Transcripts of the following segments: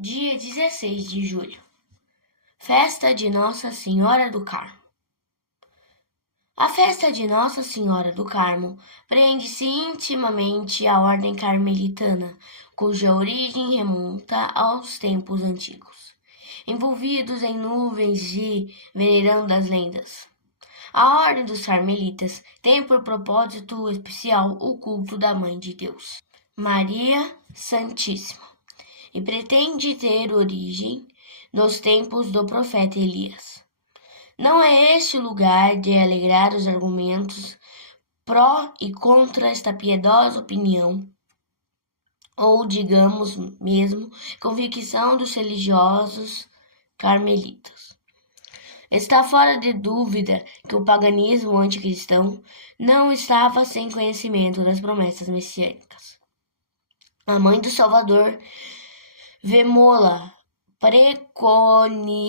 Dia 16 de julho. Festa de Nossa Senhora do Carmo. A festa de Nossa Senhora do Carmo prende-se intimamente à ordem carmelitana, cuja origem remonta aos tempos antigos, envolvidos em nuvens de venerando as lendas. A ordem dos carmelitas tem por propósito especial o culto da Mãe de Deus, Maria Santíssima, e pretende ter origem nos tempos do profeta Elias. Não é este o lugar de alegrar os argumentos pró e contra esta piedosa opinião, ou, digamos mesmo, convicção dos religiosos carmelitas. Está fora de dúvida que o paganismo anticristão não estava sem conhecimento das promessas messiânicas. A Mãe do Salvador vemo-la preconizada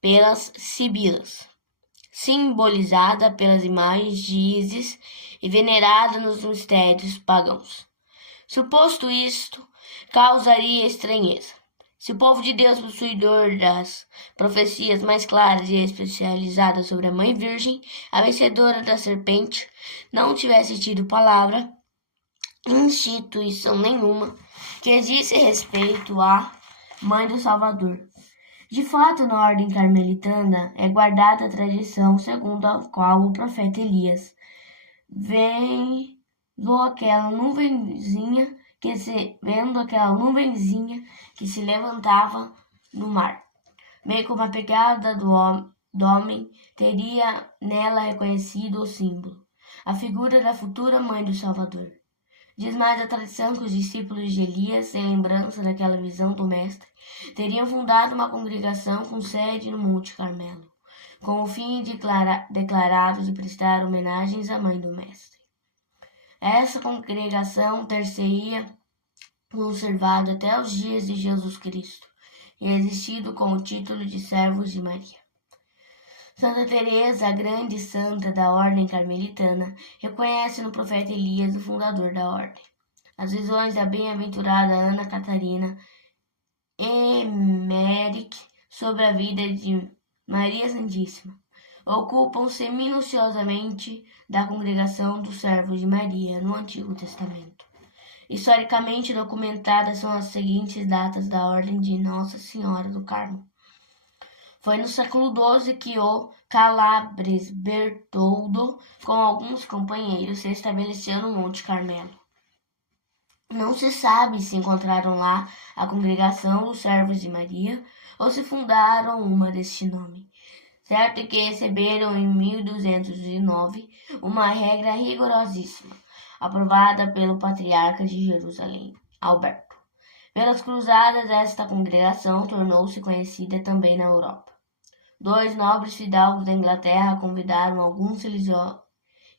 pelas sibilas, simbolizada pelas imagens de Ísis e venerada nos mistérios pagãos. Suposto isto, causaria estranheza se o povo de Deus, possuidor das profecias mais claras e especializadas sobre a Mãe Virgem, a vencedora da serpente, não tivesse tido palavra, instituição nenhuma, que existe respeito à Mãe do Salvador. De fato, na ordem carmelitana é guardada a tradição segundo a qual o profeta Elias, vendo aquela nuvenzinha que se levantava no mar, meio como a pegada do homem, teria nela reconhecido o símbolo, a figura da futura Mãe do Salvador. Diz mais a tradição que os discípulos de Elias, em lembrança daquela visão do Mestre, teriam fundado uma congregação com sede no Monte Carmelo, com o fim declarado de prestar homenagens à Mãe do Mestre. Essa congregação ter-se-ia conservado até os dias de Jesus Cristo e existido com o título de Servos de Maria. Santa Teresa, a grande santa da ordem carmelitana, reconhece no profeta Elias o fundador da ordem. As visões da bem-aventurada Ana Catarina Emmerich sobre a vida de Maria Santíssima ocupam-se minuciosamente da congregação dos servos de Maria no Antigo Testamento. Historicamente documentadas são as seguintes datas da ordem de Nossa Senhora do Carmo. Foi no século XII que o Calabres Bertoldo, com alguns companheiros, se estabeleceu no Monte Carmelo. Não se sabe se encontraram lá a congregação dos servos de Maria ou se fundaram uma deste nome. Certo é que receberam em 1209 uma regra rigorosíssima, aprovada pelo patriarca de Jerusalém, Alberto. Pelas cruzadas, esta congregação tornou-se conhecida também na Europa. 2 nobres fidalgos da Inglaterra convidaram alguns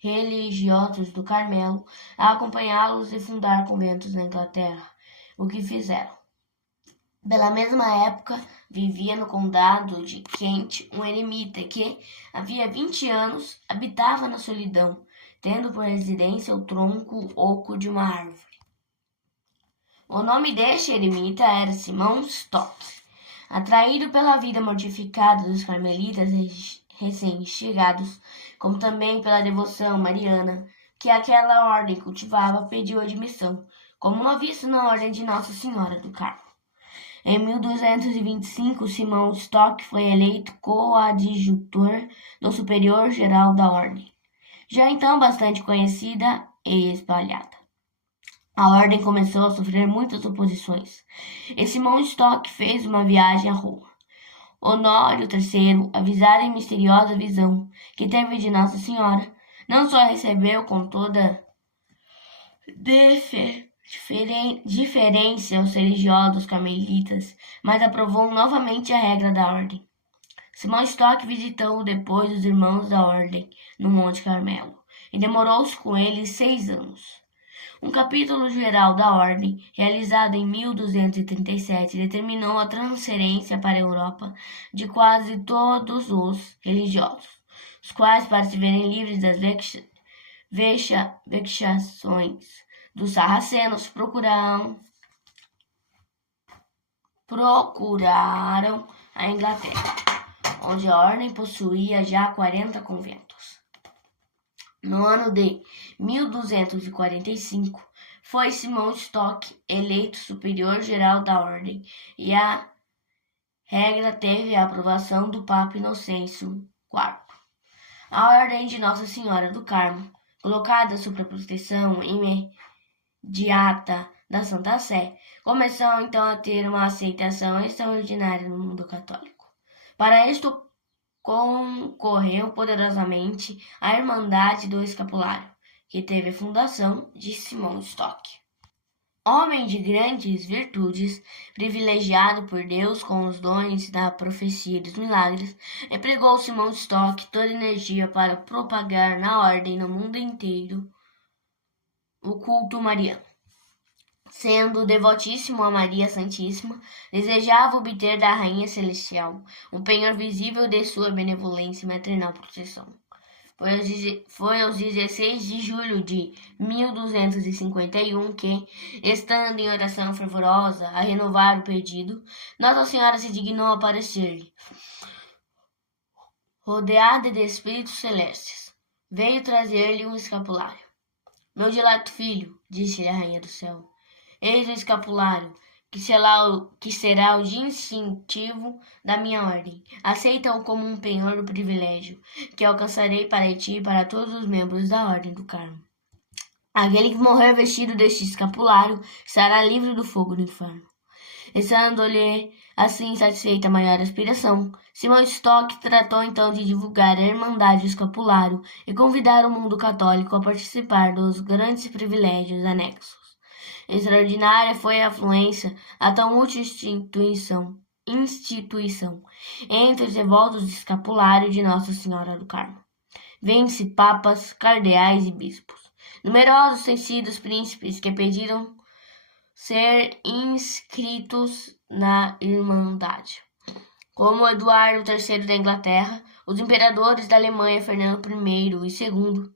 religiosos do Carmelo a acompanhá-los e fundar conventos na Inglaterra, o que fizeram. Pela mesma época, vivia no condado de Kent um eremita que, havia 20 anos, habitava na solidão, tendo por residência o tronco oco de uma árvore. O nome deste eremita era Simão Stock. Atraído pela vida mortificada dos carmelitas recém-chegados, como também pela devoção mariana que aquela ordem cultivava, pediu admissão, como noviço na ordem de Nossa Senhora do Carmo. Em 1225, Simão Stock foi eleito coadjutor do superior geral da ordem, já então bastante conhecida e espalhada. A ordem começou a sofrer muitas oposições, e Simão Stock fez uma viagem a Roma. Honório III, avisado em misteriosa visão que teve de Nossa Senhora, não só recebeu com toda diferença os religiosos carmelitas, mas aprovou novamente a regra da ordem. Simão Stock visitou depois os irmãos da ordem no Monte Carmelo e demorou-se com eles 6 anos. Um capítulo geral da ordem, realizado em 1237, determinou a transferência para a Europa de quase todos os religiosos, os quais, para se verem livres das vexações dos sarracenos, procuraram procuraram a Inglaterra, onde a ordem possuía já 40 conventos. No ano de 1245, foi Simão Stock eleito superior-geral da ordem, e a regra teve a aprovação do Papa Inocêncio IV. A Ordem de Nossa Senhora do Carmo, colocada sob a proteção imediata da Santa Sé, começou então a ter uma aceitação extraordinária no mundo católico. Para isto, concorreu poderosamente a Irmandade do Escapulário, que teve a fundação de Simão Stock. Homem de grandes virtudes, privilegiado por Deus com os dons da profecia e dos milagres, empregou Simão Stock toda energia para propagar na ordem no mundo inteiro o culto mariano. Sendo devotíssimo a Maria Santíssima, desejava obter da Rainha Celestial um penhor visível de sua benevolência e maternal proteção. Foi aos 16 de julho de 1251 que, estando em oração fervorosa a renovar o pedido, Nossa Senhora se dignou aparecer-lhe, rodeada de espíritos celestes. Veio trazer-lhe um escapulário. Meu dileto filho, disse-lhe a Rainha do Céu, eis o escapulário, que será o distintivo da minha ordem. Aceita-o como um penhor do privilégio, que alcançarei para ti e para todos os membros da Ordem do Carmo. Aquele que morrer vestido deste escapulário estará livre do fogo do inferno. Estando-lhe assim satisfeita a maior aspiração, Simão Stock tratou então de divulgar a Irmandade do Escapulário e convidar o mundo católico a participar dos grandes privilégios anexos. Extraordinária foi a afluência a tão útil instituição entre os devotos do escapulário de Nossa Senhora do Carmo. Vêm-se papas, cardeais e bispos. Numerosos têm sido os príncipes que pediram ser inscritos na Irmandade, como Eduardo III da Inglaterra, os imperadores da Alemanha Fernando I e II,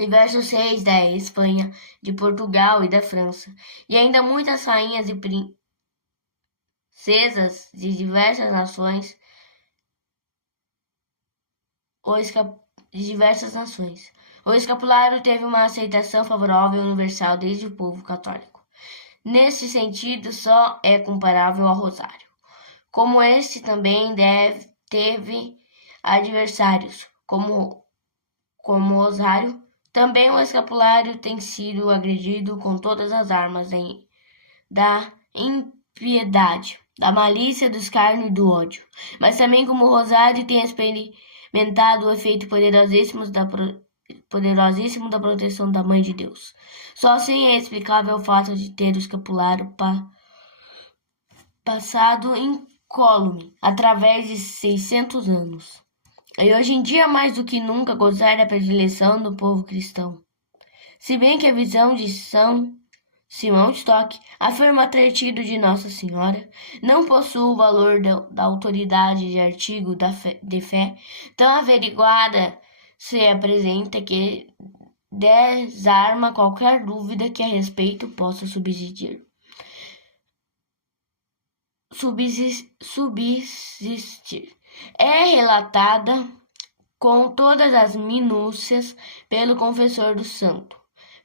diversos reis da Espanha, de Portugal e da França, e ainda muitas rainhas e princesas de diversas nações. O escapulário teve uma aceitação favorável e universal desde o povo católico. Nesse sentido, só é comparável ao rosário. Como este também teve adversários, como o rosário, também o escapulário tem sido agredido com todas as armas da impiedade, da malícia, do escárnio e do ódio. Mas também como o rosário tem experimentado o efeito poderosíssimo da proteção da Mãe de Deus. Só assim é explicável o fato de ter o escapulário passado incólume através de 600 anos. E hoje em dia, mais do que nunca, gozar da predileção do povo cristão. Se bem que a visão de São Simão Stock afirma ter tido de Nossa Senhora, não possui o valor da autoridade de artigo de fé tão averiguada se apresenta que desarma qualquer dúvida que a respeito possa subsistir. É relatada com todas as minúcias pelo confessor do santo,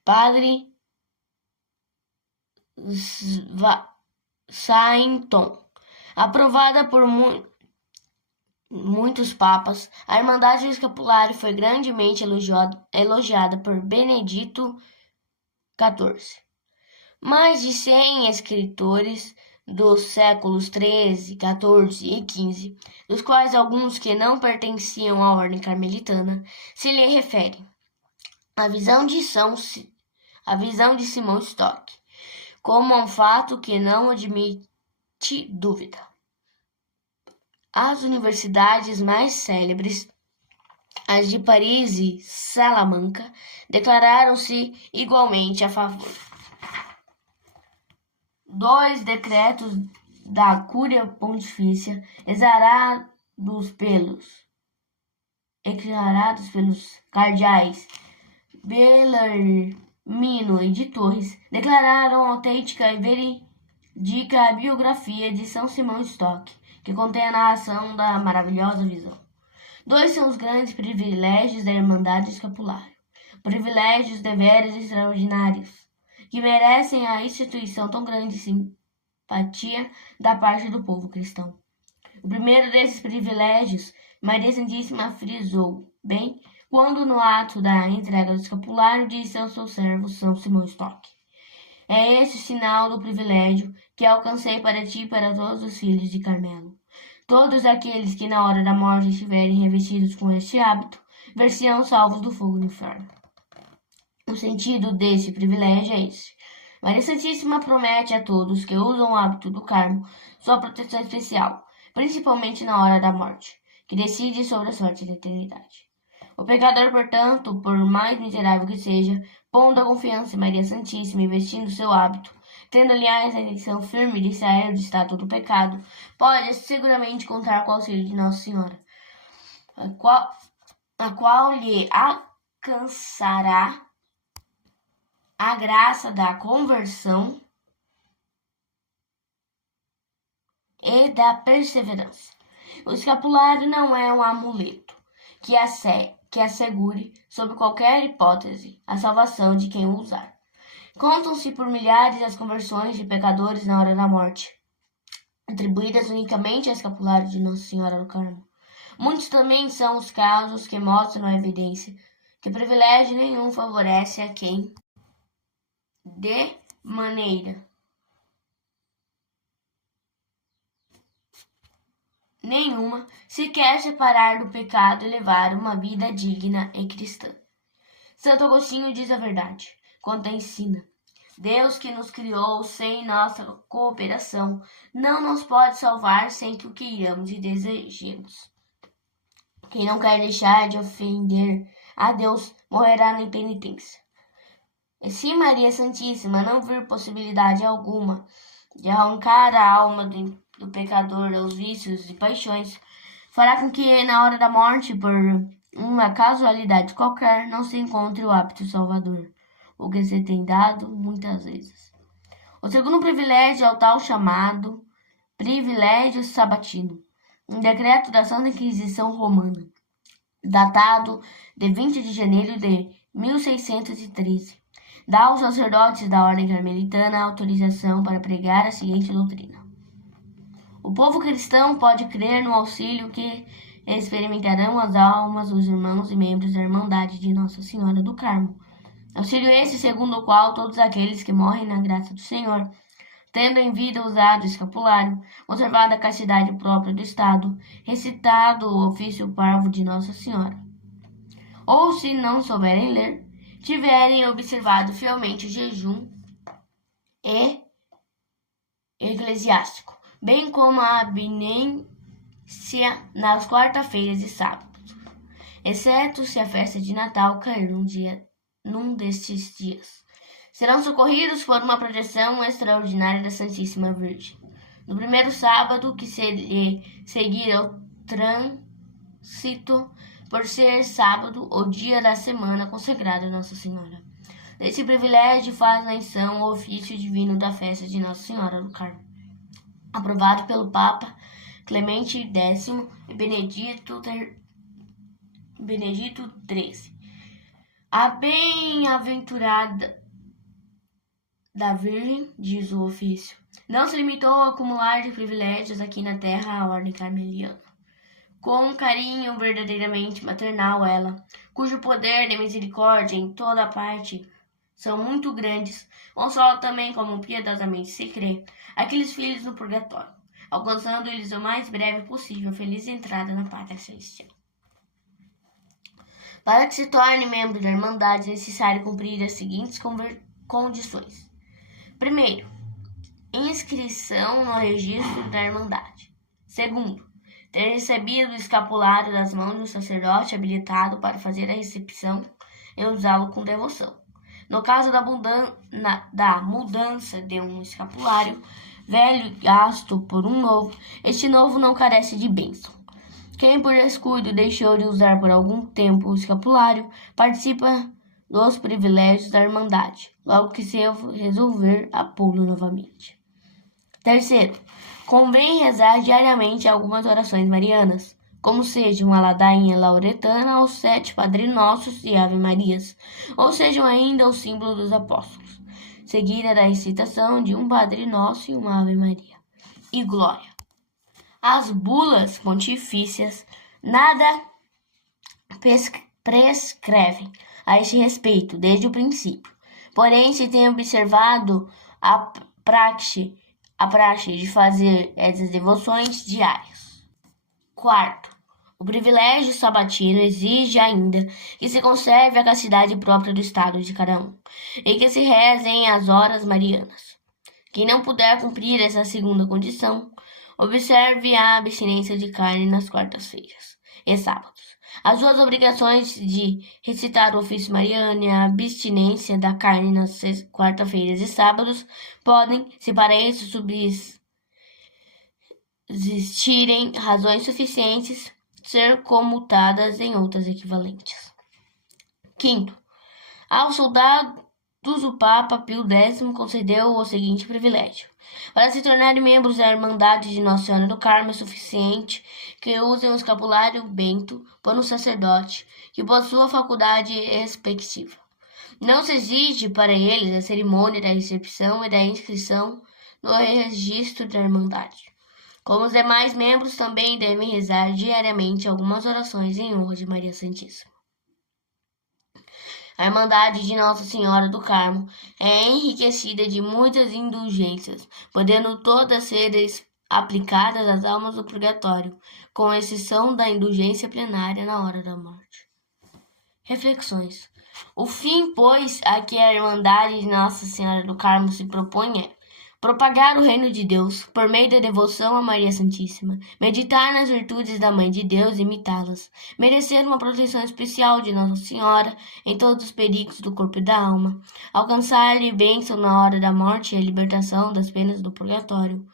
Padre Sainton, aprovada por muitos papas. A Irmandade do Escapulário foi grandemente elogiada por Benedito XIV. Mais de 100 escritores dos séculos XIII, XIV e XV, dos quais alguns que não pertenciam à ordem carmelitana, se lhe referem. A visão de Simão Stock, como um fato que não admite dúvida. As universidades mais célebres, as de Paris e Salamanca, declararam-se igualmente a favor. 2 decretos da Cúria Pontifícia, exarados pelos cardeais Bellarmino e de Torres, declararam autêntica e indica a biografia de São Simão Stock, que contém a narração da maravilhosa visão. 2 são os grandes privilégios da Irmandade Escapulário, privilégios deveres extraordinários, que merecem a instituição tão grande simpatia da parte do povo cristão. O primeiro desses privilégios, Maria Santíssima frisou bem quando no ato da entrega do escapulário disse ao seu servo São Simão Stock: é este o sinal do privilégio que alcancei para ti e para todos os filhos de Carmelo. Todos aqueles que na hora da morte estiverem revestidos com este hábito, ver-se-ão salvos do fogo do inferno. O sentido desse privilégio é esse. Maria Santíssima promete a todos que usam o hábito do Carmo sua proteção especial, principalmente na hora da morte, que decide sobre a sorte da eternidade. O pecador, portanto, por mais miserável que seja, pondo a confiança em Maria Santíssima e vestindo seu hábito, tendo, aliás, a intenção firme de sair do estado do pecado, pode seguramente contar com o auxílio de Nossa Senhora, a qual lhe alcançará a graça da conversão e da perseverança. O escapulário não é um amuleto que assegure, sob qualquer hipótese, a salvação de quem o usar. Contam-se por milhares as conversões de pecadores na hora da morte, atribuídas unicamente ao escapulário de Nossa Senhora do Carmo. Muitos também são os casos que mostram a evidência que privilégio nenhum favorece a quem, de maneira nenhuma, se quer separar do pecado e levar uma vida digna e cristã. Santo Agostinho diz a verdade quando ensina: Deus, que nos criou sem nossa cooperação, não nos pode salvar sem que o queiramos e desejemos. Quem não quer deixar de ofender a Deus morrerá na impenitência. E se Maria Santíssima não vir possibilidade alguma de arrancar a alma do pecador aos vícios e paixões, fará com que, na hora da morte, por uma casualidade qualquer, não se encontre o hábito salvador, o que se tem dado muitas vezes. O segundo privilégio é o tal chamado privilégio sabatino, um decreto da Santa Inquisição Romana, datado de 20 de janeiro de 1613. Dá aos sacerdotes da ordem carmelitana a autorização para pregar a seguinte doutrina: o povo cristão pode crer no auxílio que experimentarão as almas dos irmãos e membros da Irmandade de Nossa Senhora do Carmo. Auxílio esse segundo o qual todos aqueles que morrem na graça do Senhor, tendo em vida usado o escapulário, conservado a castidade própria do Estado, recitado o ofício parvo de Nossa Senhora, ou, se não souberem ler, tiverem observado fielmente o jejum eclesiástico, bem como a abstinência nas quarta-feiras e sábados, exceto se a festa de Natal cair num destes dias. Serão socorridos por uma proteção extraordinária da Santíssima Virgem. No primeiro sábado que se lhe seguir ao trânsito, por ser sábado o dia da semana consagrado a Nossa Senhora. Desse privilégio faz menção o ofício divino da festa de Nossa Senhora do Carmo, aprovado pelo Papa Clemente X e Benedito XIII. A bem-aventurada da Virgem, diz o ofício, não se limitou a acumular de privilégios aqui na terra a ordem carmeliana. Com um carinho verdadeiramente maternal ela, cujo poder de misericórdia em toda parte são muito grandes, consola também, como piedosamente se crê, aqueles filhos no purgatório, alcançando-lhes o mais breve possível a feliz entrada na pátria celestial. Para que se torne membro da Irmandade, é necessário cumprir as seguintes condições. Primeiro, inscrição no registro da Irmandade. Segundo, ter recebido o escapulário das mãos de um sacerdote habilitado para fazer a recepção e usá-lo com devoção. No caso da mudança de um escapulário velho gasto por um novo, este novo não carece de bênção. Quem por descuido deixou de usar por algum tempo o escapulário, participa dos privilégios da Irmandade, logo que se resolver a pô-lo novamente. Terceiro, convém rezar diariamente algumas orações marianas, como sejam a ladainha lauretana, os 7 Padre Nossos e Ave Marias, ou sejam ainda o símbolo dos apóstolos, seguida da recitação de um Padre Nosso e uma Ave Maria. E glória. As bulas pontifícias nada prescrevem a este respeito desde o princípio. Porém, se tem observado a praxe de fazer essas devoções diárias. Quarto, o privilégio sabatino exige ainda que se conserve a castidade própria do estado de cada um, e que se rezem as horas marianas. Quem não puder cumprir essa segunda condição, observe a abstinência de carne nas quartas-feiras e sábados. As duas obrigações de recitar o ofício mariano e a abstinência da carne nas quarta-feiras e sábados podem, se para isso subsistirem razões suficientes, ser comutadas em outras equivalentes. Quinto, aos soldados o Papa Pio X concedeu o seguinte privilégio: para se tornarem membros da Irmandade de Nossa Senhora do Carmo, é suficiente que usem o escapulário bento por um sacerdote que possua faculdade respectiva. Não se exige para eles a cerimônia da recepção e da inscrição no registro da Irmandade. Como os demais membros, também devem rezar diariamente algumas orações em honra de Maria Santíssima. A Irmandade de Nossa Senhora do Carmo é enriquecida de muitas indulgências, podendo todas ser aplicadas às almas do purgatório, com exceção da indulgência plenária na hora da morte. Reflexões. O fim, pois, a que a Irmandade de Nossa Senhora do Carmo se propõe é propagar o reino de Deus por meio da devoção a Maria Santíssima, meditar nas virtudes da Mãe de Deus e imitá-las, merecer uma proteção especial de Nossa Senhora em todos os perigos do corpo e da alma, alcançar-lhe bênção na hora da morte e a libertação das penas do purgatório.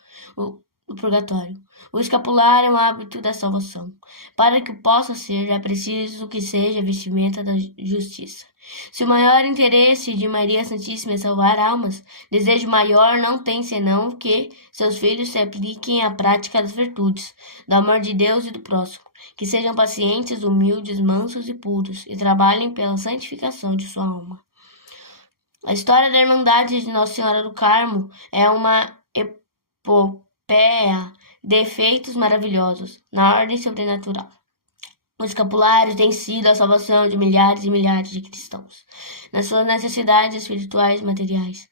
O escapulário é um hábito da salvação. Para que possa ser, é preciso que seja a vestimenta da justiça. Se o maior interesse de Maria Santíssima é salvar almas, desejo maior não tem senão que seus filhos se apliquem à prática das virtudes, do amor de Deus e do próximo, que sejam pacientes, humildes, mansos e puros, e trabalhem pela santificação de sua alma. A história da Irmandade de Nossa Senhora do Carmo é uma epopeia de feitos maravilhosos na ordem sobrenatural. O escapulário tem sido a salvação de milhares e milhares de cristãos, nas suas necessidades espirituais e materiais,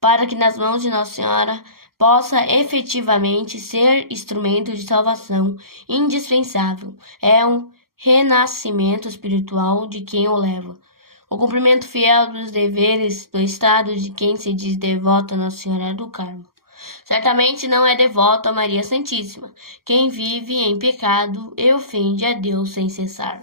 para que nas mãos de Nossa Senhora possa efetivamente ser instrumento de salvação indispensável. É um renascimento espiritual de quem o leva. O cumprimento fiel dos deveres do estado de quem se diz devoto a Nossa Senhora do Carmo. Certamente não é devoto a Maria Santíssima, quem vive em pecado e ofende a Deus sem cessar.